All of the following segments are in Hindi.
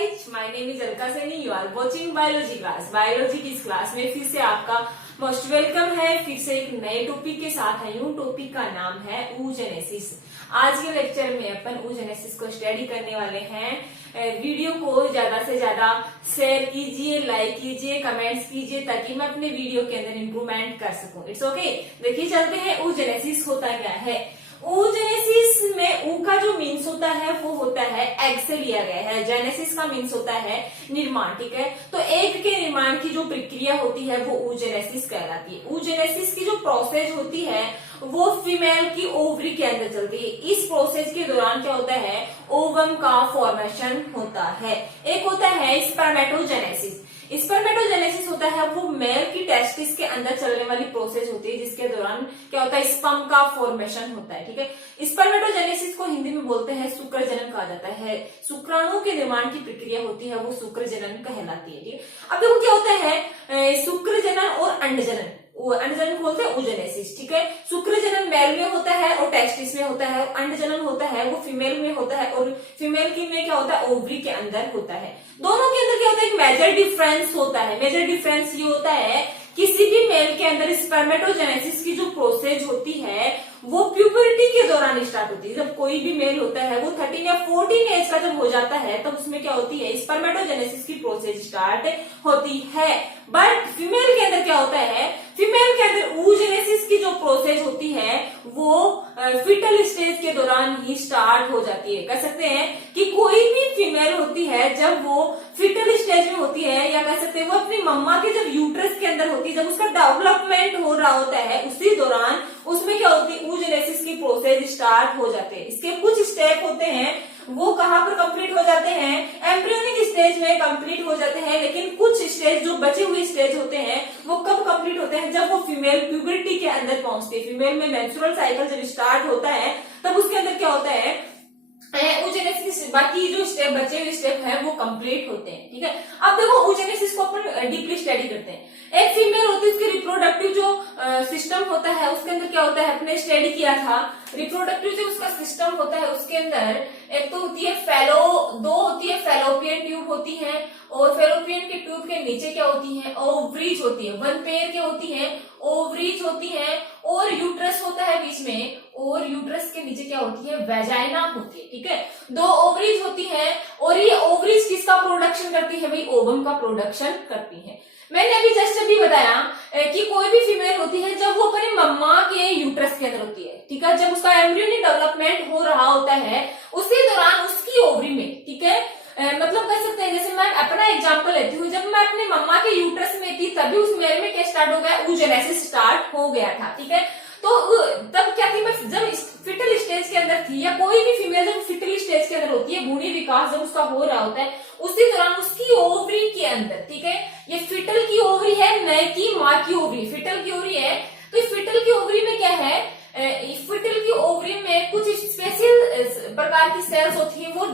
Guys, my name is Alka Saini. You are watching biology class. Biology की इस क्लास में फिर से आपका मोस्ट वेलकम है। फिर से एक नए टॉपिक के साथ आई हूँ। टॉपिक का नाम है oogenesis। आज के लेक्चर में अपन oogenesis को स्टडी करने वाले हैं। वीडियो को ज्यादा से ज्यादा शेयर कीजिए, लाइक कीजिए, कमेंट्स कीजिए ताकि मैं अपने वीडियो के अंदर इंप्रूवमेंट कर सकूं। It's okay. देखिए चलते हैं oogenesis होता क्या है। oogenesis में ऊ का जो मीन्स होता है वो होता है एग से लिया गया है। जेनेसिस का मीन्स होता है निर्माण, ठीक है। तो एग के निर्माण की जो प्रक्रिया होती है वो oogenesis कहलाती है। oogenesis की जो प्रोसेस होती है वो फीमेल की ओवरी के अंदर चलती है। इस प्रोसेस के दौरान क्या होता है, ओवम का फॉर्मेशन होता है। एक होता है स्पर्मेटोजेनेसिस। स्पर्मेटोजेनेसिस होता है वो मेल की टेस्टिस के अंदर चलने वाली प्रोसेस होती है जिसके दौरान क्या होता है, स्पर्म का फॉर्मेशन होता है, ठीक है। स्पर्मेटोजेनेसिस को हिंदी में बोलते हैं शुक्र जनन कहा जाता है। शुक्राणु के निर्माण की प्रक्रिया होती है वो शुक्र जनन कहलाती है, ठीक है। अब देखो क्या होता है, शुक्र जनन और अंड जनन, अंडजनन को बोलते हैं oogenesis, ठीक है। शुक्र जनन मेल में होता है और टेस्टिस में होता है। अंड जनन होता है वो फीमेल में होता है और फीमेल की में क्या होता है, ओवरी के अंदर होता है। दोनों के अंदर क्या होता है, एक मेजर डिफरेंस होता है। मेजर डिफरेंस ये होता है किसी भी मेल के अंदर स्पर्मेटोजेनेसिस की जो प्रोसेस होती है वो प्यूबरिटी के दौरान स्टार्ट होती है। जब कोई भी मेल होता है वो 13 या 14 एज का जब हो जाता है तब उसमें क्या होती है, स्पर्मेटोजेनेसिस की प्रोसेस स्टार्ट होती है। बट फीमेल के अंदर क्या होता है, फीमेल के अंदर oogenesis की जो प्रोसेस होती है वो फिटल स्टेज के दौरान ही स्टार्ट हो जाती है। कह सकते हैं कि कोई भी फीमेल होती है जब वो फिटल स्टेज में होती है, या कह सकते हैं वो अपनी मम्मा के जब यूट्रस के अंदर होती है, जब उसका डेवलपमेंट हो रहा होता है उसी दौरान उसमें क्या होती है, oogenesis की प्रोसेस स्टार्ट हो जाते हैं। इसके कुछ स्टेप होते हैं वो कहां पर कंप्लीट हो जाते हैं, एम्ब्रियोनिक स्टेज में कंप्लीट हो जाते हैं। लेकिन कुछ स्टेज जो बचे हुए स्टेज होते हैं वो कब कंप्लीट होते हैं, जब वो फीमेल प्यूबरिटी के अंदर पहुंचती है। फीमेल में मेंस्ट्रुअल साइकिल जब स्टार्ट होता है तब उसके अंदर क्या होता है, oogenesis, बाकी जो स्टेप बचे हुए स्टेप है वो कंप्लीट होते हैं, ठीक है। अब देखो oogenesis को अपन डीपली स्टडी करते हैं। एक फीमेल होती है, उसके रिप्रोडक्टिव जो सिस्टम होता है उसके अंदर क्या होता है, अपने स्टडी किया था। रिप्रोडक्टिव जो उसका सिस्टम होता है उसके अंदर एक तो होती है दो होती है फेलोपियन ट्यूब होती है, और फेलोपियन के ट्यूब के नीचे क्या होती है, ओवरीज होती है। वन पेयर क्या होती है, ओवरीज होती है, और यूट्रस होता है बीच में, और यूट्रस के नीचे क्या होती है, वेजाइना होती है, ठीक है। दो ओवरीज होती है और ये ओवरीज किसका प्रोडक्शन करती है भाई, ओवम का प्रोडक्शन करती है। मैंने अभी बताया कि कोई भी फीमेल होती है जब वो अपने मम्मा के यूट्रस के अंदर होती है, ठीक है, जब उसका एम्ब्रियोनिक डेवलपमेंट हो रहा होता है उसी दौरान उसकी ओवरी में, ठीक है, मतलब कह सकते हैं, जैसे मैं अपना एग्जांपल लेती हूँ, जब मैं अपने मम्मा के यूट्रस में थी तभी उस मेरे में क्या स्टार्ट हो गया, oogenesis स्टार्ट हो गया था, ठीक है। तो तब क्या थी, मैं जब फिटल स्टेज के अंदर थी, या कोई भी फीमेल जब फिटल स्टेज के अंदर होती है, भ्रूणी विकास जब उसका हो रहा होता है उसी दौरान उसकी ओवरी के अंदर, ठीक है, ये फिटल की ओवरी है न कि माँ की ओवरी, फिटल की ओवरी है। तो फिटल की ओवरी में क्या है, फिटल की ओवरी में कुछ स्पेशल प्रकार की सेल्स होती है वो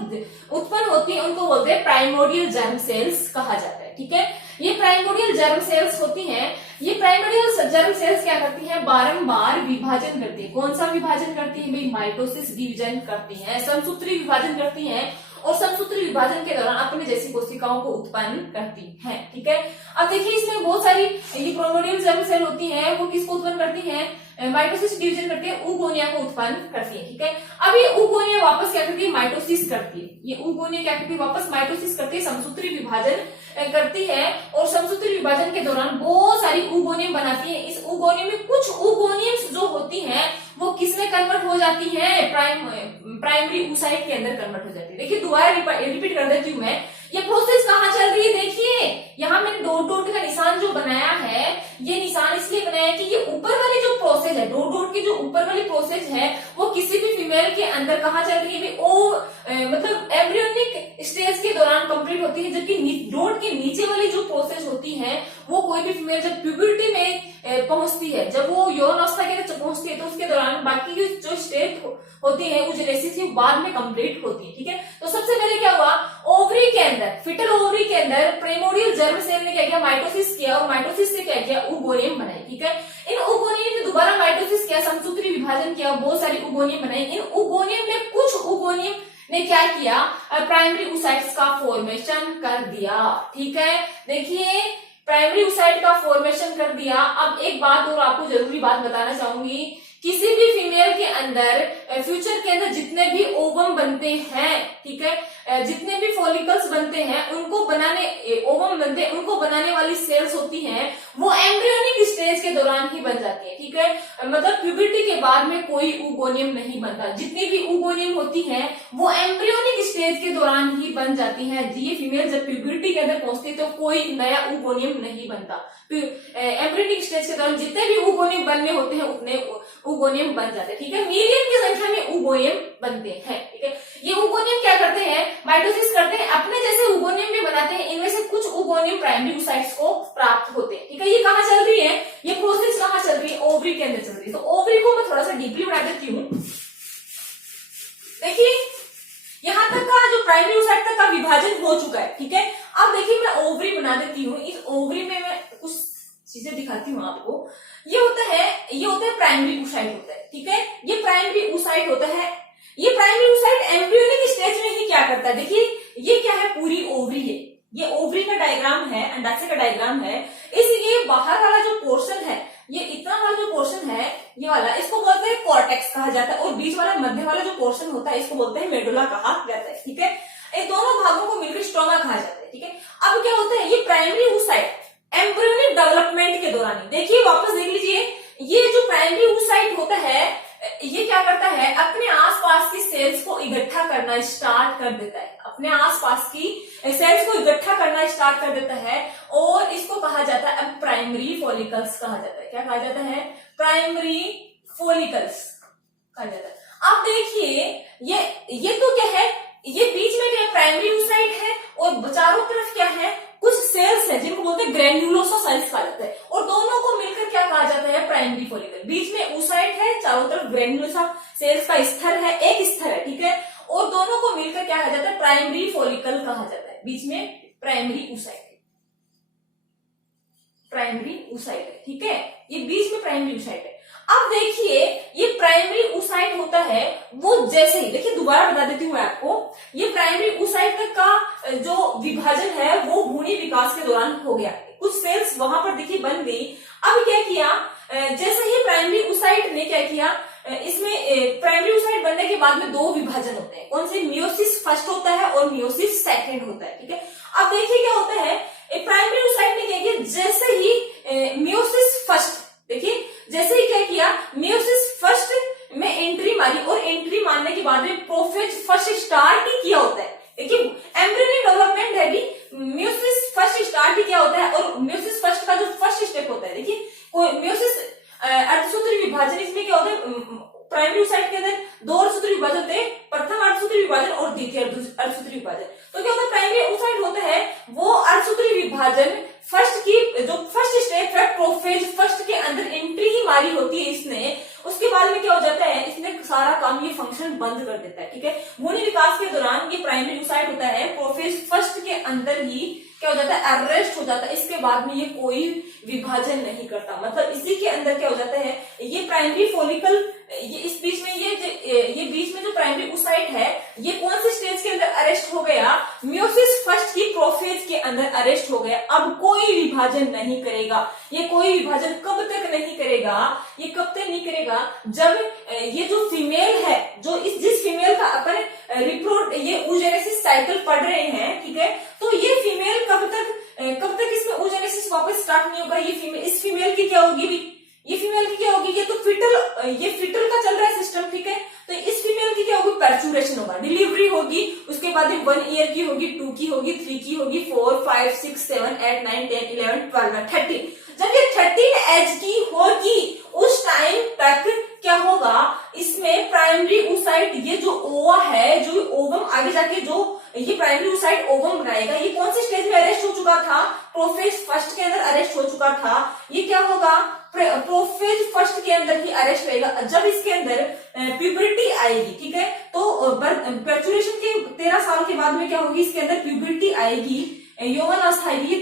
उत्पन्न होती है, उनको बोलते हैं प्राइमोर्डियल जर्म सेल्स कहा जाता है, ठीक है। ये प्राइमोर्डियल जर्म सेल्स होती हैं। ये प्राइमोर्डियल जर्म सेल्स क्या करती हैं, बारंबार विभाजन करती है। कौन सा विभाजन करती है भाई, माइटोसिस डिवीजन करती है, समसूत्री विभाजन करती है, और समसूत्री विभाजन के दौरान अपने जैसी कोशिकाओं को उत्पन्न करती है, ठीक है। अब देखिए इसमें बहुत सारी ये प्राइमोर्डियल जर्म सेल होती है, वो किसको उत्पन्न करती है, माइटोसिस डिवीजन करती है, ऊगोनिया को उत्पन्न करती है, ठीक है। अब ये ऊगोनिया वापस क्या करती है, माइटोसिस करती है। ये ऊगोनिया क्या करती है, वापस माइटोसिस करती है, समसूत्री विभाजन करती है, और समसूत्री विभाजन के दौरान बहुत सारी ऊगोनियम बनाती है। इस ऊगोनियम में कुछ ऊगोनियम्स जो होती हैं वो किसमें कन्वर्ट हो जाती है, प्राइमरी oocyte के अंदर कन्वर्ट हो जाती है। देखिए दोबारा रिपीट कर देती हूँ मैं, ये प्रोसेस कहाँ चल रही है, देखिए यहाँ मैंने डॉट डॉट का निशान जो बनाया है, ये निशान इसलिए बनाया कि ये ऊपर वाली जो प्रोसेस है, डॉट डॉट की जो ऊपर वाली प्रोसेस है वो किसी भी फीमेल के अंदर कहाँ चल रही है, मतलब एम्ब्रियोनिक स्टेज के दौरान कंप्लीट होती है, जबकि डॉट के नीचे वाली जो प्रोसेस होती है वो कोई भी फीमेल जब प्यूबरिटी में पहुंचती है, जब वो यौन अवस्था के अंदर पहुंचती है तो उसके दौरान बाकी की जो स्टेज होती है oogenesis बाद में कंप्लीट होती है, ठीक है। तो सबसे पहले क्या हुआ, ओवरी के अंदर, फिटल ओवरी के अंदर प्राइमोर्डियल जर्म सेल ने क्या किया, माइटोसिस किया, और माइटोसिस से क्या किया, ऊगोनियम बनाई, ठीक है। इन ऊगोनियम ने दोबारा माइटोसिस किया, समसूत्री विभाजन किया, बहुत सारी ऊगोनियम बनाई। इन ऊगोनियम में कुछ ऊगोनियम ने क्या किया, प्राइमरी oocytes का फॉर्मेशन कर दिया। ठीक है, देखिए प्राइमरी oocyte का फॉर्मेशन कर दिया। अब एक बात और आपको जरूरी बात बताना चाहूंगी, किसी भी फीमेल के अंदर फ्यूचर के अंदर जितने भी ओवम बनते हैं, ठीक है, जितने भी फॉलिकल्स बनते हैं उनको बनाने, ओवम बनते हैं उनको बनाने वाली सेल्स होती हैं, वो एम्ब्रियोनिक स्टेज के दौरान ही बन जाती है। ठीक है, मतलब प्यूबर्टी के बाद में कोई oogoनियम नहीं बनता। जितनी भी oogoनियम होती हैं वो एम्ब्रियोनिक स्टेज के दौरान ही बन जाती हैं। ये फीमेल जब प्यूबर्टी के अंदर पहुंचती है तो कोई नया oogoनियम नहीं बनता। एम्ब्रियोनिक स्टेज के दौरान जितने भी oogoनियम बनने होते हैं उतने oogoनियम बन जाते हैं। ठीक है, मिलियन की संख्या में oogoनियम बनते हैं। ठीक है, ये oogoनियम क्या करते हैं, माइटोसिस करते हैं, अपने जैसे oogoनियम भी बनाते हैं। इनमें से कुछ oogoनियम प्राइमरी oocytes को प्राप्त होते हैं। ठीक है, ये कहाँ चल रही है, ये प्रोसेस कहाँ चल रही है, ओवरी के अंदर चल रही है। तो ओवरी को मैं थोड़ा सा डीपली बना देती हूँ। देखिए यहाँ तक का जो प्राइमरी oocyte तक का विभाजन हो चुका है। ठीक है, अब देखिए मैं ओवरी बना देती हूँ। इस ओवरी में मैं कुछ चीजें दिखाती हूँ आपको। ये होता है प्राइमरी oocyte होता है। ठीक है, ये प्राइमरी oocyte होता है। ये प्राइमरी oocyte एम्ब्रियोनिक स्टेज में ही क्या करता है, देखिए ये क्या है, पूरी ओवरी है। ये ओवरी का डायग्राम है, अंडाशय का डायग्राम है। ये बाहर वाला जो पोर्शन है, ये इतना वाला जो पोर्शन है, ये वाला, इसको बोलते हैं कॉर्टेक्स कहा जाता है। और बीच वाला मध्य वाला जो पोर्शन होता है इसको बोलते हैं मेडुला कहा जाता है। ठीक है, ये दोनों भागों को मिलकर स्ट्रोमा कहा जाता है। ठीक है, अब क्या होता है, ये प्राइमरी oocyte एम्ब्रियोनिक डेवलपमेंट के दौरान, देखिए वापस देख लीजिए, ये जो प्राइमरी oocyte होता है ये क्या करता है, अपने आसपास की सेल्स को इकट्ठा करना स्टार्ट कर देता है। अपने आसपास की सेल्स को इकट्ठा करना स्टार्ट कर देता है और इसको कहा जाता है अब प्राइमरी फॉलिकल्स कहा जाता है। क्या कहा जाता है, प्राइमरी फॉलिकल्स कहा जाता है। अब देखिए ये तो क्या है, ये बीच में क्या है, प्राइमरी oocyte है और चारों तरफ क्या है, कुछ सेल्स है जिनको बोलते हैं ग्रेन्युलोसा सेल्स कहा जाता है। और दोनों को मिलकर क्या कहा जाता है, प्राइमरी फॉलिकल। बीच में oocyte है, चारों तरफ ग्रेन्युलोसा सेल्स का स्तर है, एक स्तर है। ठीक है, और दोनों को मिलकर क्या कहा जाता है, प्राइमरी फॉलिकल कहा जाता है। बीच में प्राइमरी oocyte है, प्राइमरी oocyte है। ठीक है, ये बीच में प्राइमरी oocyte है। अब देखिए ये प्राइमरी oocyte होता है, वो जैसे ही, देखिए दोबारा बता देती हूँ मैं आपको, ये प्राइमरी oocyte तक का जो विभाजन है वो भ्रूणी विकास के दौरान हो गया। कुछ सेल्स वहां पर देखिए बन गई। अब क्या किया, जैसे ही प्राइमरी oocyte ने क्या किया, इसमें प्राइमरी oocyte बनने के बाद में दो विभाजन होते हैं। कौन से, मियोसिस फर्स्ट होता है और मियोसिस सेकेंड होता है। ठीक है, अब देखिए क्या होता है, प्राइमरी oocyte ने क्या किया, जैसे ही मियोसिस फर्स्ट, देखिए जैसे ही क्या किया, मियोसिस फर्स्ट में एंट्री मारी और एंट्री मारने के बाद में प्रोफेज फर्स्ट स्टार्ट ही किया होता है। देखिए एम्ब्रियोनिक डेवलपमेंट है भी, मियोसिस फर्स्ट स्टार्ट ही किया होता है। और मियोसिस फर्स्ट का जो फर्स्ट स्टेप होता है, देखिए कोई मियोसिस अर्धसूत्री विभाजन, इसमें क्या होता है, प्राइमरी oocyte के अंदर दो अर्धसूत्री विभाजन होते हैं, प्रथम अर्धसूत्री विभाजन और द्वितीय अर्धसूत्री विभाजन। तो क्या होता है, प्राइमरी oocyte होता है वो अर्धसूत्री विभाजन फर्स्ट की जो फर्स्ट स्टेप है, प्रोफेज फर्स्ट के अंदर एंट्री ही मारी होती है इसने। उसके बाद में क्या हो जाता है, इसने सारा काम, ये फंक्शन बंद कर देता है। ठीक है, भ्रूण विकास के दौरान ये प्राइमरी oocyte होता है, प्रोफेज फर्स्ट के अंदर ही क्या हो जाता है, अरेस्ट हो जाता है। इसके बाद में ये कोई विभाजन नहीं करता, मतलब इसी के अंदर क्या हो जाता है, ये प्राइमरी फॉलिकल, ये इस बीच में ये बीच में जो प्राइमरी oocyte है ये कौन से स्टेज के अंदर अरेस्ट हो गया, मियोसिस फर्स्ट की प्रोफेज के अंदर अरेस्ट हो गया। अब कोई विभाजन नहीं करेगा। ये कोई विभाजन कब तक नहीं करेगा, ये कब तक नहीं करेगा, जब ये जो फीमेल है, जो जिस फीमेल का अपन ये oogenesis साइकिल पढ़ रहे हैं, ठीक है, तो ये फीमेल कब तक इसमें oogenesis वापस स्टार्ट नहीं होगा। इस फीमेल की क्या होगी, ये फीमेल की क्या होगी, ये तो फिटल का चल रहा है सिस्टम। ठीक है, तो इस फीमेल की क्या होगी, पर्चुरेशन होगा, डिलीवरी होगी, उसके बाद 1 ईयर की होगी, 2 की होगी, 3 की होगी, 4, 5, 6, 7, 8, 9, 10, 11, 12, 13। जब ये 13 एज की होगी उस टाइम तक क्या होगा, इसमें प्राइमरी oocyte, ये जो ओवा है, जो ओवम आगे जाके जो ये प्राइमरी oocyte ओवम बनाएगा, ये कौन से स्टेज में अरेस्ट हो चुका था, प्रोफेज फर्स्ट के अंदर अरेस्ट हो चुका था। ये क्या होगा, प्रोफेज फर्स्ट के अंदर ही अरेस्ट रहेगा। जब इसके अंदर प्यूबर्टी आएगी, ठीक है, तो पर्चुरेशन के 13 साल के बाद में क्या होगी, इसके अंदर प्यूबर्टी आएगी, यौवन अवस्था आएगी,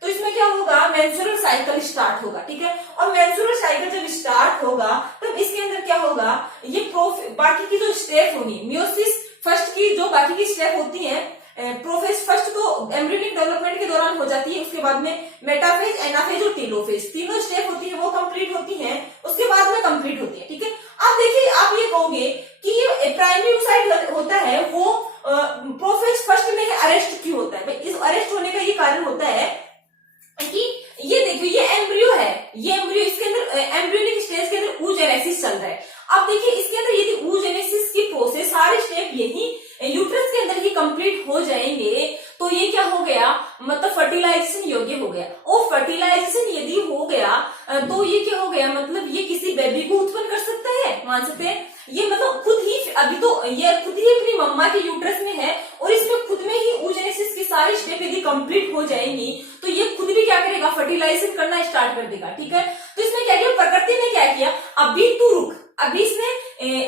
तो इसमें क्या होगा, मेंस्ट्रुअल साइकिल स्टार्ट होगा। ठीक है, और मेंस्ट्रुअल साइकिल जब स्टार्ट होगा तब इसके अंदर क्या होगा, ये बाकी की जो स्टेप होगी, मियोसिस फर्स्ट की जो बाकी की स्टेप होती है, प्रोफेज फर्स्ट तो एम्ब्रियोनिक डेवलपमेंट के दौरान हो जाती है, उसके बाद में मेटाफेज, एनाफेज और टीलोफेज तीनों स्टेप होती है वो कंप्लीट होती है, उसके बाद में कंप्लीट होती है। ठीक है, अब देखिए आप ये कहोगे कि ये प्राइमरी oocyte होता है वो प्रोफेज फर्स्ट में अरेस्ट क्यों होता है? इस अरेस्ट होने का ये कारण होता है कि ये देखिए ये एम्ब्रियो है, ये एम्ब्रियो, इसके अंदर एम्ब्रियोनिक स्टेज के अंदर oogenesis चल रहा है। अब देखिए इसके अंदर यदि oogenesis की प्रोसेस सारे स्टेप यही यूट्रस के अंदर ही कंप्लीट हो जाएंगे तो ये क्या हो गया, मतलब फर्टिलाइजेशन योग्य हो गया। और फर्टिलाइजेशन यदि हो गया तो ये क्या हो गया, मतलब ये किसी बेबी को उत्पन्न कर सकता है, मान सकते हैं ये, मतलब खुद ही, अभी तो ये खुद ही अपनी मम्मा के यूट्रस में है और इसमें खुद में ही oogenesis की सारी स्टेप यदि कंप्लीट हो जाएंगी तो ये खुद भी क्या करेगा, फर्टिलाइजेशन करना स्टार्ट कर देगा। ठीक है, तो इसमें क्या किया, प्रकृति ने क्या किया, अभी तू रुक, अभी इसने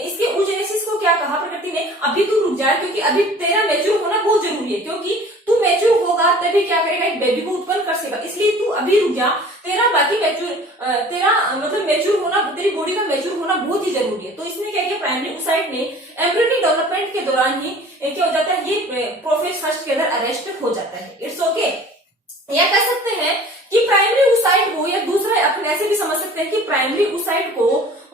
इसके oogenesis को क्या कहा प्रकृति ने, अभी तू रुक जा, क्योंकि अभी तेरा मैच्योर होना बहुत जरूरी है, क्योंकि तू मैच्योर होगा तभी क्या करेगा, एक बेबी को उत्पन्न कर सकेगा, इसलिए तू अभी रुक जा, तेरा बाकी मैच्योर, तेरा मतलब मैच्योर होना, तेरी बॉडी का मैच्योर होना बहुत ही जरूरी है। तो इसने क्या किया, प्राइमरी oocyte ने एम्ब्रियोनिक डेवलपमेंट के दौरान ही क्या हो जाता है, ये प्रोफेज फर्स्ट के अंदर अरेस्ट हो जाता है। इट्स ओके, या कह सकते हैं कि प्राइमरी oocyte को, या दूसरा अपने ऐसे भी समझ सकते हैं कि प्राइमरी oocyte को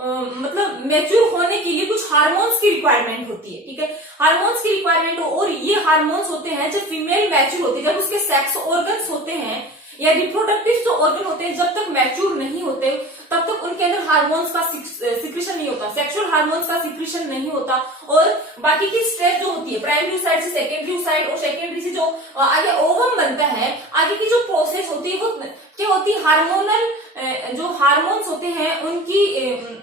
मतलब मैच्योर होने के लिए कुछ हार्मोन्स की रिक्वायरमेंट होती है। ठीक है, हार्मोन्स की रिक्वायरमेंट हो, और ये हार्मोन्स होते हैं जब फीमेल मैच्योर होती है, जब उसके सेक्स ऑर्गन्स होते हैं या रिप्रोडक्टिव जो ऑर्गन होते हैं जब तक मैच्योर नहीं होते तब तक उनके अंदर हार्मोन्स का सिक्रीशन नहीं होता, सेक्सुअल हार्मोन्स का सिक्रीशन नहीं होता। और बाकी की स्टेप जो होती है, प्राइमरी oocyte से सेकेंडरी oocyte और सेकेंडरी से जो आगे ओवम बनता है, आगे की जो प्रोसेस होती है वो क्या होती है, हार्मोनल, जो हार्मोन्स होते हैं उनकी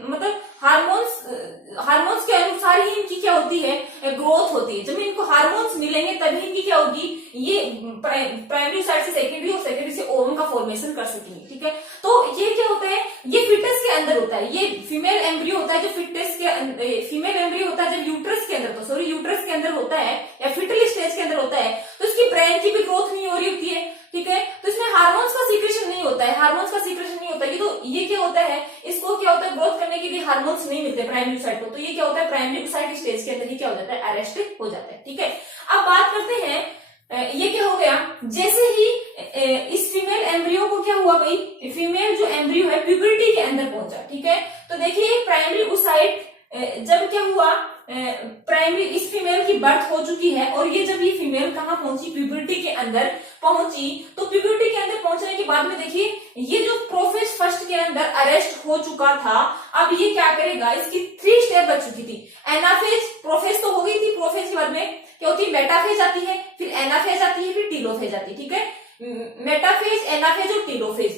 मतलब हार्मोन्स के अनुसार ही इनकी क्या होती है, ग्रोथ होती है। जब इनको हार्मोन्स मिलेंगे तभी इनकी क्या होगी, ये प्राइमरी oocyte से सेकेंडरी और सेकेंडरी से ओवम का फॉर्मेशन कर सकेंगे। ठीक है, तो ये क्या होता है, ये फिटस के अंदर होता है, ये फीमेल एम्ब्रियो होता है जो फिटस के, फीमेल एम्ब्रियो होता है जब यूट्रस के अंदर, तो सॉरी यूट्रस के अंदर होता है या फिटल स्टेज के अंदर होता है, तो इसकी ब्रेन की भी ग्रोथ नहीं हो रही होती है। ठीक है, तो इसमें हार्मोन्स का सीक्रेशन नहीं होता है, हार्मोन्स का सीक्रेशन नहीं होता है, तो ये क्या होता है, इसको क्या होता है, ग्रोथ करने के लिए हार्मोन्स नहीं मिलते प्राइमरी oocyte को, तो ये क्या होता है, प्राइमरी oocyte स्टेज के अंदर ही क्या हो जाता है, अरेस्ट हो जाता है। ठीक है, अब बात करते हैं, ये क्या हो गया, जैसे ही इस फीमेल एम्ब्रियो को क्या हुआ भाई, फीमेल जो एम्ब्रियो है प्यूबर्टी के अंदर पहुंचा। ठीक है, तो देखिए प्राइमरी oocyte जब क्या हुआ, प्राइमरी इस फीमेल की बर्थ हो चुकी है, और ये जब ये फीमेल कहाँ पहुंची, प्यूबर्टी के अंदर पहुंची, तो प्यूबर्टी के अंदर पहुंचने के बाद में देखिए ये जो प्रोफेज फर्स्ट के अंदर अरेस्ट हो चुका था, अब ये क्या करेगा, इसकी 3 स्टेप बच चुकी थी, एनाफेज, प्रोफेज तो हो गई थी, प्रोफेज के बाद में क्या होती है, मेटाफेज आती है, फिर एनाफेज आती है, फिर टीलोफेज आती है। ठीक है, मेटाफेज, एनाफेज और टीलोफेज,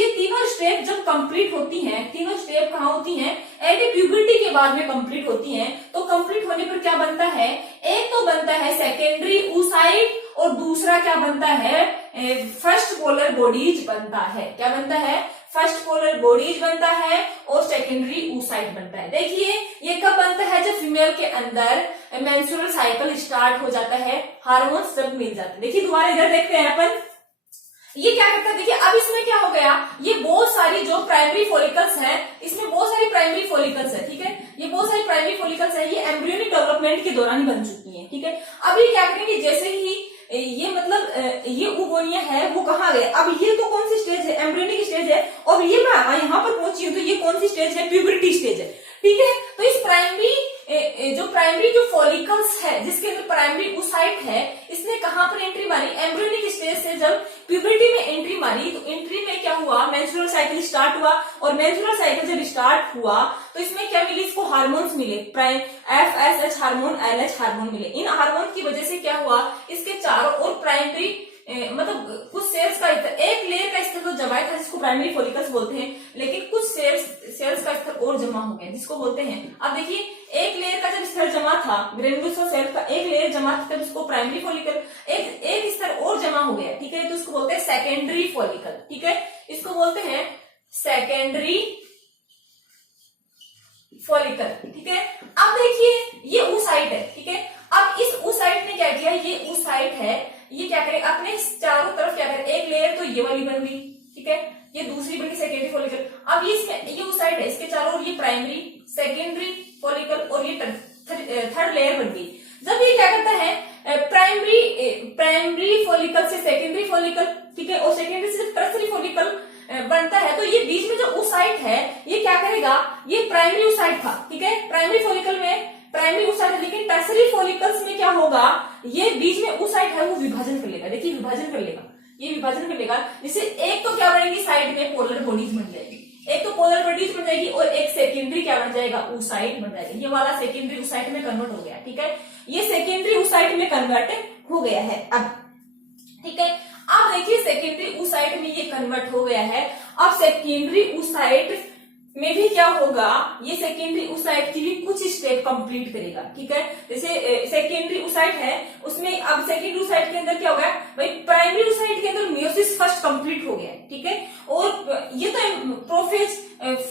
ये तीनों स्टेप जब कंप्लीट होती हैं, तीनों स्टेप कहाँ होती हैं, एट प्यूबर्टी के बाद में कंप्लीट होती हैं, तो कंप्लीट होने पर क्या बनता है, एक तो बनता है सेकेंडरी oocyte और दूसरा क्या बनता है, फर्स्ट पोलर बॉडीज बनता है। क्या बनता है, फर्स्ट पोलर बॉडीज बनता है और सेकेंडरी oocyte बनता है। देखिए ये कब बनता है, जब फीमेल के अंदर मेंस्ट्रुअल साइकिल स्टार्ट हो जाता है, हार्मोन्स जब मिल जाते हैं। देखिए दोबारा इधर देखते हैं अपन, ये क्या करता है, देखिए अब इसमें क्या हो गया, ये बहुत सारी जो प्राइमरी फॉलिकल्स हैं, इसमें बहुत सारी प्राइमरी फॉलिकल्स है। ठीक है, ये बहुत सारी प्राइमरी फॉलिकल्स है, ये एम्ब्रियोनिक डेवलपमेंट के दौरान ही बन चुकी है। ठीक है, अब ये क्या करेंगे, जैसे ही ये मतलब ये उगोनिया है वो कहाँ गए, अब ये तो कौन सी स्टेज है, एम्ब्रियोनिक स्टेज है, और ये मैं यहाँ पर पहुंची हूँ तो ये कौन सी स्टेज है, प्यूबर्टी स्टेज है। ठीक है, तो इस प्राइमरी जो फॉलिकल्स है जिसके अंदर प्राइमरी oocyte है, इसने कहां पर एंट्री मारी, एम्ब्रियोनिक स्टेज से जब प्यूबर्टी में एंट्री मारी, तो एंट्री में क्या हुआ, मेंस्ट्रुअल साइकिल स्टार्ट हुआ, और मेंस्ट्रुअल साइकिल जब स्टार्ट हुआ तो इसमें क्या मिली, इसको हार्मोन्स मिले, FSH हार्मोन, LH हार्मोन मिले। इन हार्मोन की वजह से क्या हुआ, इसके चारों ओर प्राइमरी मतलब कुछ सेल्स का स्तर, एक लेयर का स्तर तो जमाया था जिसको प्राइमरी फॉलिकल्स बोलते हैं, लेकिन कुछ सेल्स का स्तर और जमा हो गया जिसको बोलते हैं, अब देखिए एक लेयर का जब स्तर जमा था, ग्रेनुलोसा सेल का एक लेयर जमा था, तब इसको प्राइमरी फॉलिकल, एक स्तर और जमा हो गया। ठीक है, तो इसको बोलते हैं सेकेंडरी फॉलिकल। ठीक है, इसको बोलते हैं सेकेंडरी फॉलिकल। ठीक है, अब देखिए ये oocyte है। ठीक है, अब इस oocyte ने क्या किया, ये oocyte है, ये क्या करे, अपने चारों तरफ क्या करे, एक लेयर तो ये वाली बन गई। ठीक है, ये दूसरी बनी सेकेंडरी फॉलिकल, अब ये oocyte है, इसके चारों ओर ये प्राइमरी, सेकेंडरी फॉलिकल और ये थर्ड लेयर बन गई। जब ये क्या करता है, प्राइमरी फॉलिकल से सेकेंडरी फॉलिकल, ठीक है, और सेकेंडरी से टर्सरी फॉलिकल बनता है, तो ये बीच में जो oocyte है ये क्या करेगा, ये प्राइमरी oocyte था, ठीक है, प्राइमरी फॉलिकल में प्राइमरी oocyte है, लेकिन टर्सरी फॉलिकल्स में क्या होगा, ये बीच में oocyte है वो विभाजन कर लेगा, देखिए विभाजन कर लेगा, ये विभाजन कर लेगा, जिससे एक तो क्या बनेगी साइड में पोलर बॉडीज बन जाएगी, एक तो पोलर बॉडीज बन जाएगी और एक सेकेंडरी क्या बन जाएगा, oocyte बन जाएगा, ये वाला सेकेंडरी oocyte में कन्वर्ट हो गया, ठीक है, ये सेकेंडरी oocyte में कन्वर्ट हो गया है अब, ठीक है। अब देखिए सेकेंडरी oocyte में ये कन्वर्ट हो गया है, अब सेकेंडरी oocyte में भी क्या होगा, ये सेकेंडरी oocyte की भी कुछ स्टेप कंप्लीट करेगा, ठीक है, जैसे सेकेंडरी oocyte है उसमें अब सेकेंडरी oocyte के अंदर क्या होगा भाई, प्राइमरी oocyte के अंदर मियोसिस फर्स्ट कंप्लीट हो गया, ठीक है, और ये तो प्रोफेज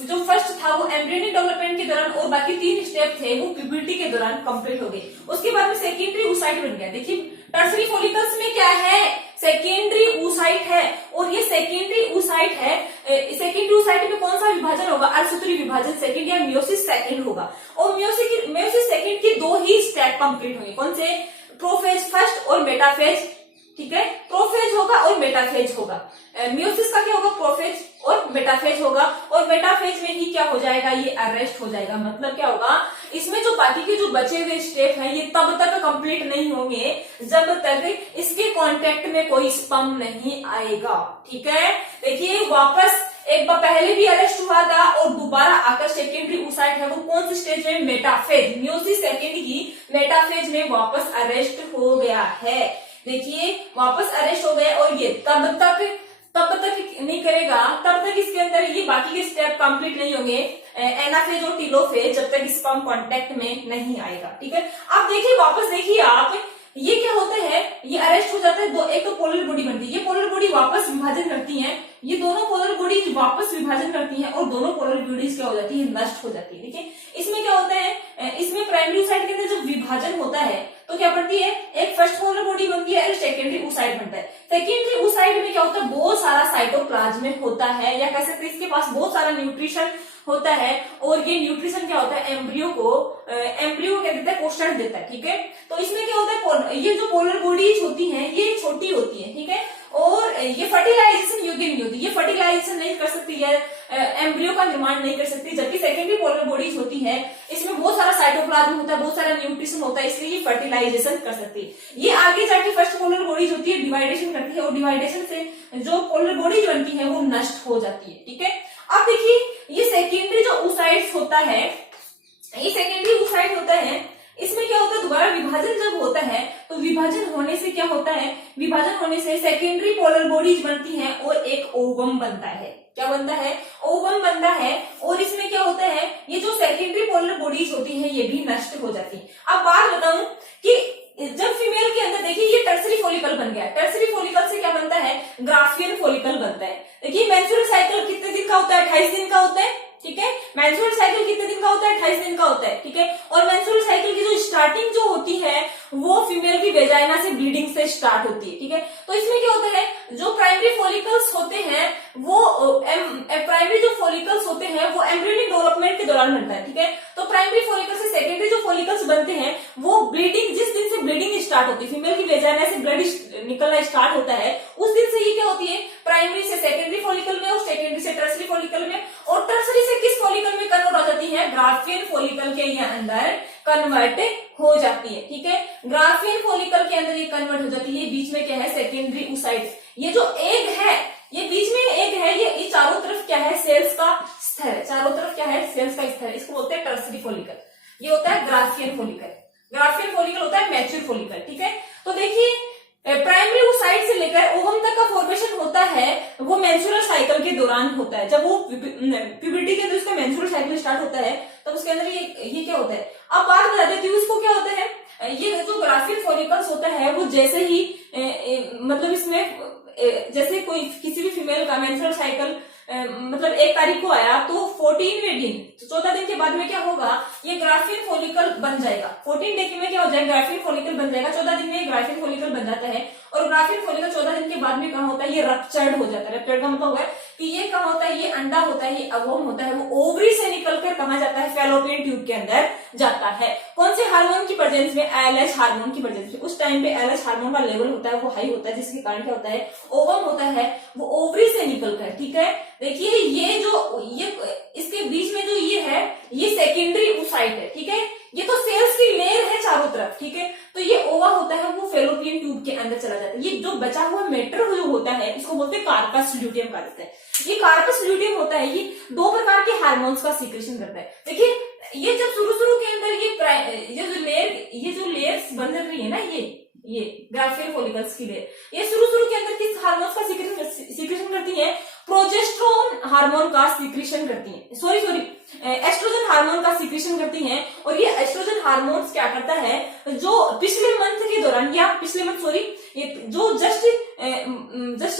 जो फर्स्ट था वो एम्ब्रियोनिक डेवलपमेंट के दौरान, और बाकी 3 स्टेप थे वो प्यूबर्टी के दौरान कंप्लीट हो गए, उसके बाद में सेकेंडरी oocyte बन गया। देखिए टर्सरी फॉलिकल्स में क्या है, सेकेंडरी oocyte है, और ये सेकेंडरी oocyte है, सेकेंडरी oocyte में कौन सा विभाजन होगा, अर्धसूत्री विभाजन सेकेंड या मियोसिस सेकेंड होगा, और मियोसिस सेकेंड की 2 ही स्टेप कंप्लीट होंगे, कौन से, प्रोफेज फर्स्ट और मेटाफेज, ठीक है, प्रोफेज होगा और मेटाफेज होगा, मियोसिस का क्या होगा, प्रोफेज और मेटाफेज होगा, और मेटाफेज में ही क्या हो जाएगा, ये अरेस्ट हो जाएगा, मतलब क्या होगा, इसमें जो बाकी के जो बचे हुए स्टेप हैं ये तब तक कंप्लीट नहीं होंगे जब तक इसके कांटेक्ट में कोई स्पर्म नहीं आएगा, ठीक है। देखिए वापस एक बार पहले भी अरेस्ट हुआ था और दोबारा आकर सेकेंडरी oocyte है वो कौन सी स्टेज में, मेटाफेज, मियोसिस सेकेंड की मेटाफेज में वापस अरेस्ट हो गया है, देखिए वापस अरेस्ट हो गया, और ये तब तक नहीं करेगा, तब तक इसके अंदर ये बाकी के स्टेप कंप्लीट नहीं होंगे, एनाफेज और टीलोफेज, जब तक स्पर्म कांटेक्ट में नहीं आएगा, ठीक है। अब देखिए वापस देखिए आप, ये क्या होता है, ये अरेस्ट हो जाता है, एक तो पोलर बॉडी बनती है, ये पोलर बॉडी वापस विभाजन करती है, ये दोनों पोलर बॉडीज वापस विभाजन करती हैं, और दोनों पोलर बॉडीज क्या हो जाती है, नष्ट हो जाती है, देखिए इसमें क्या होता है, इसमें प्राइमरी oocyte के अंदर जब विभाजन होता है तो क्या बनती है, एक फर्स्ट पोलर बॉडी बनती है और सेकेंडरी oocyte बनता है, सेकेंडरी oocyte में क्या होता है, बहुत सारा साइटोप्लाज्म होता है, या कह सकते हैं इसके पास बहुत सारा न्यूट्रिशन होता है, और ये न्यूट्रिशन क्या होता है, एम्ब्रियो को क्या देता है, पोषण देता है, ठीक है। तो इसमें क्या होता है, ये जो पोलर बॉडीज होती हैं ये छोटी होती है, ठीक है, और ये फर्टिलाइजेशन योग्य नहीं होती, ये फर्टिलाइजेशन नहीं कर सकती है, एम्ब्रियो का निर्माण नहीं कर सकती, जबकि सेकेंडरी पोलर बॉडीज होती है इसमें बहुत सारा साइटोप्लाज्म होता है, बहुत सारा न्यूट्रिशन होता है, इसलिए ये फर्टिलाइजेशन कर सकती है। ये आगे जाके फर्स्ट पोलर बॉडीज होती है, डिवाइडेशन करती है, और डिवाइडेशन से जो पोलर बॉडीज बनती है वो नष्ट हो जाती है, ठीक है। अब देखिए ये सेकेंडरी जो oocyte होता है, ये सेकेंडरी oocyte होता है, इसमें क्या होता है, दोबारा विभाजन जब होता है तो विभाजन होने से क्या होता है, विभाजन होने से सेकेंडरी पोलर बॉडीज बनती हैं और एक ओवम बनता है, क्या बनता है, ओवम बनता है, और इसमें क्या होता है, ये जो सेकेंडरी पोलर बॉडीज होती है ये भी नष्ट हो जाती है। अब बात बताऊं कि जब फीमेल के अंदर देखिए ये टर्सरी फॉलिकल बन गया, टर्सरी फॉलिकल से क्या बनता है, ग्राफियन फॉलिकल बनता है। देखिए मेंस्ट्रुअल साइकिल कितने दिन का होता है, 28 दिन का होता है, ठीक है। मेंस्ट्रुअल साइकिल कितने दिन का होता है, 28 दिन का होता है, ठीक है। और मेंस्ट्रुअल साइकिल की जो स्टार्टिंग जो होती है वो फीमेल की वेजाइना से ब्लीडिंग से स्टार्ट होती है, ठीक है। तो इसमें क्या होता है, जो प्राइमरी फॉलिकल्स होते हैं वो प्राइमरी जो फॉलिकल्स होते हैं वो एम्ब्रियोनिक डेवलपमेंट के दौरान बनता है, ठीक है। तो प्राइमरी फॉलिकल से सेकेंडरी जो फॉलिकल्स बनते हैं वो ब्लीडिंग, जिस दिन से ब्लीडिंग स्टार्ट होती है, फीमेल की वेजाइना से ब्लड निकलना स्टार्ट होता है, उस दिन से ये क्या होती है, प्राइमरी से सेकेंडरी फॉलिकल में और सेकेंडरी से टर्सरी फॉलिकल में, और टर्सरी से किस फॉलिकल में कन्वर्ट हो जाती है, ग्राफियन फॉलिकल के अंदर कन्वर्ट हो जाती है, ठीक है। ग्राफियन फॉलिकल के अंदर ये कन्वर्ट हो जाती है। बीच में क्या है, सेकेंडरी oocyte, ये जो एग है, ये बीच में एग है, ये चारों तरफ क्या है, सेल्स का स्तर है, चारों तरफ क्या है, सेल्स का स्तर है, इसको बोलते हैं टर्सरी फॉलिकल। ये होता है ग्राफियन फॉलिकल, ग्राफियन फॉलिकल होता है मैच्योर फॉलिकल, ठीक है। तो देखिए प्राइमरी oocyte से लेकर ओवम तक का फॉर्मेशन होता है वो मेंस्ट्रुअल साइकिल के दौरान होता है, जब वो प्यूबर्टी के अंदर उसका मेंस्ट्रुअल साइकिल स्टार्ट होता है तब उसके अंदर ये क्या होता है। अब बात बता देती हूँ इसको, क्या होता है, ये जो ग्राफियन फॉलिकल्स होता है वो जैसे ही मतलब इसमें जैसे कोई किसी भी फीमेल का मेंस्ट्रुअल साइकिल मतलब 1 तारीख को आया तो 14वें दिन, 14 दिन के बाद में क्या होगा, ये ग्राफियन फॉलिकल बन जाएगा। 14 डे में क्या हो जाएगा, ग्राफियन फॉलिकल बन जाएगा। 14 दिन में ग्राफियन फॉलिकल बन जाता है, और ग्राफियन फॉलिकल 14 दिन के बाद में कहाँ होता है, ये रप्चर्ड हो जाता है। रप्चर्ड का मतलब है कि ये कहाँ होता है, ये अंडा होता है, ये अवोम होता है, वो ओवरी से निकलकर कहाँ जाता है, फैलोपियन ट्यूब के अंदर जाता है। कौन से हार्मोन की प्रेजेंस में, एलएच हार्मोन की प्रेजेंस में। उस टाइम पे एलएच हार्मोन का लेवल होता है वो हाई होता है, जिसके कारण क्या होता है, ओवम होता है वो ओवरी से निकलकर, ठीक है। देखिए ये जो ये इसके बीच में जो ये है, ये सेकेंडरी oocyte है, ठीक है। ये तो सेल्स की लेयर है चारों तरफ, ठीक है। तो ये ओवा होता है वो फेलोपियन ट्यूब के अंदर चला जाता है। ये जो बचा हुआ मैटर जो होता है इसको बोलते हैं कार्पस ल्यूटियम कहा जाता है। ये कार्पस ल्यूटियम होता है, ये दो प्रकार के हार्मोन्स का सीक्रेशन करता है। देखिए ये जब शुरू के अंदर ये जो लेयर्स बन रही है ना, ये ग्राफियल फॉलिकल्स की लेयर, ये शुरू के अंदर किस हार्मोन्स का सीक्रेशन करती है, प्रोजेस्टेरोन हार्मोन का सीक्रेशन करती है, सॉरी एस्ट्रोजन हार्मोन का सीक्रेशन करती हैं। और ये एस्ट्रोजन हार्मोन्स क्या करता है, जो पिछले मंथ के दौरान या पिछले मंथ ये जो जस्ट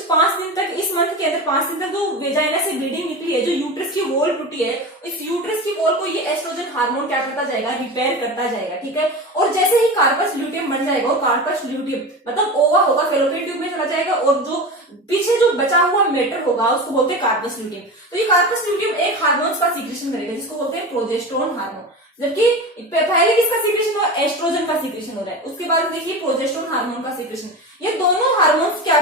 5 दिन तक, इस मंथ के अंदर 5 दिन तक जो वेजाइना से ब्लीडिंग निकली है, जो यूट्रस की वॉल टूटी है, इस यूट्रस की वॉल को ये एस्ट्रोजन हार्मोन क्या करता जाएगा, रिपेयर करता जाएगा, ठीक है। और जैसे ही कार्पस ल्यूटियम बन जाएगा, और कार्पस ल्यूटियम मतलब ओवा होगा, फेलोपियन ट्यूब में चला जाएगा, और जो पीछे जो बचा हुआ मैटर होगा उसको बोलते हैं कार्पस ल्यूटियम। तो ये कार्पस ल्यूटियम एक हार्मोन्स का सीक्रेशन करेगा जिसको बोलते हैं प्रोजेस्टेरोन हार्मोन। जबकि पहले किसका सीक्रेशन हुआ, एस्ट्रोजन का सीक्रेशन हो रहा है। उसके बाद देखिए प्रोजेस्टेरोन हार्मोन का सीक्रेशन। ये दोनों हार्मोन्स क्या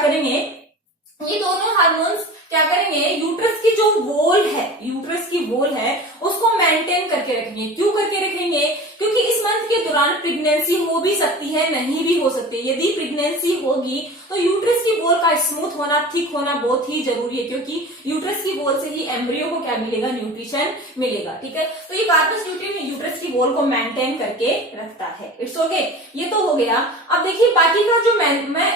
करेंगे, यूट्रस की जो वॉल है उसको मेंटेन करके रखेंगे। क्यों करके रखेंगे, क्योंकि इस मंथ के दौरान प्रेगनेंसी हो भी सकती है, नहीं भी हो सकती है। यदि प्रेगनेंसी होगी तो यूट्रस की वॉल का स्मूथ होना, थिक होना बहुत ही जरूरी है, क्योंकि यूट्रस की वॉल से ही एम्ब्रियो को क्या मिलेगा, न्यूट्रिशन मिलेगा, ठीक है। तो ये कार्पस ल्यूटियम यूट्रस की वॉल को मेंटेन करके रखता है। इट्स ओके, ये तो हो गया। अब देखिए बाकी का जो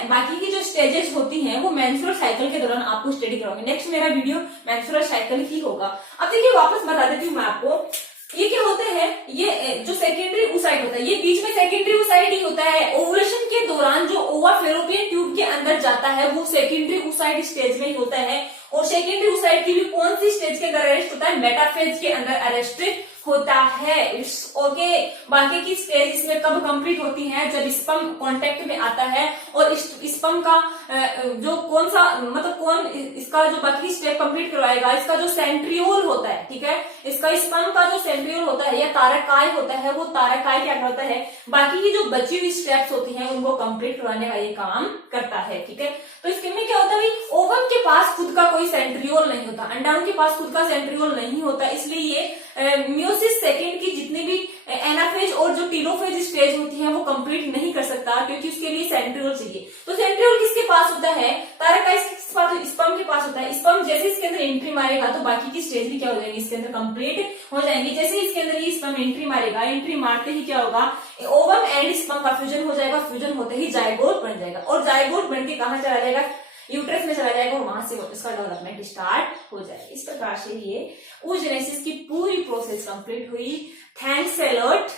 बाकी की जो स्टेजेस होती हैं वो मेंस्ट्रुअल साइकिल के दौरान आपको स्टडी कराऊंगी। नेक्स्ट मेरा वीडियो मेंस्ट्रुअल साइकिल ही होगा। अब देखिए वापस बता देती हूँ मैं आपको, ये क्या होते हैं, ये जो सेकेंडरी oocyte होता है, ये बीच में सेकेंडरी oocyte ही होता है। ओवुलेशन के दौरान जो ओवा फेलोपियन ट्यूब के अंदर जाता है वो सेकेंडरी oocyte स्टेज में ही होता है। और सेकेंडरी oocyte की भी कौन सी स्टेज के अंदर अरेस्ट होता है, मेटाफेज के अंदर अरेस्ट होता है। It's okay. बाकी की स्टेज इसमें कब कंप्लीट होती है, जब स्पर्म कांटेक्ट में आता है, और स्पर्म का जो कौन सा मतलब इसका जो बाकी स्टेप कंप्लीट करवाएगा, इसका जो सेंट्रियोल होता है, ठीक है, इसका स्पर्म का जो सेंट्रियोल होता है या तारकाय होता है, वो तारकाय क्या करता है, बाकी की जो बची हुई स्टेप्स होती हैं उनको कंप्लीट करवाने का ये काम करता है, ठीक है। तो इसके में क्या होता है, ओवम के पास खुद का कोई सेंट्रियोल नहीं होता, अंडाणु के पास खुद का सेंट्रियोल नहीं होता, इसलिए ये मियोसिस सेकेंड की जितनी भी एनाफेज और जो टीलोफेज स्टेज होती है वो कंप्लीट नहीं कर सकता, क्योंकि उसके लिए सेंट्रियोल चाहिए। तो सेंट्रियोल किसके पास होता है, तारकाय किसके पास, स्पर्म के पास होता है। स्पर्म जैसे इसके अंदर एंट्री मारेगा तो बाकी की स्टेज भी क्या हो जाएगी, इसके अंदर कंप्लीट हो जाएंगी। जैसे इसके अंदर ये स्पर्म एंट्री मारेगा, एंट्री मारते ही क्या होगा, ओवम एंड स्पर्म का फ्यूजन हो जाएगा, फ्यूजन होते ही जायगोट बन जाएगा, और जायगोट बन के कहां चला जाएगा, यूट्रस में चला जाएगा, और वहां से इसका डेवलपमेंट स्टार्ट हो जाएगा। इस प्रकार से ये oogenesis की पूरी प्रोसेस कंप्लीट हुई। Thanks a lot.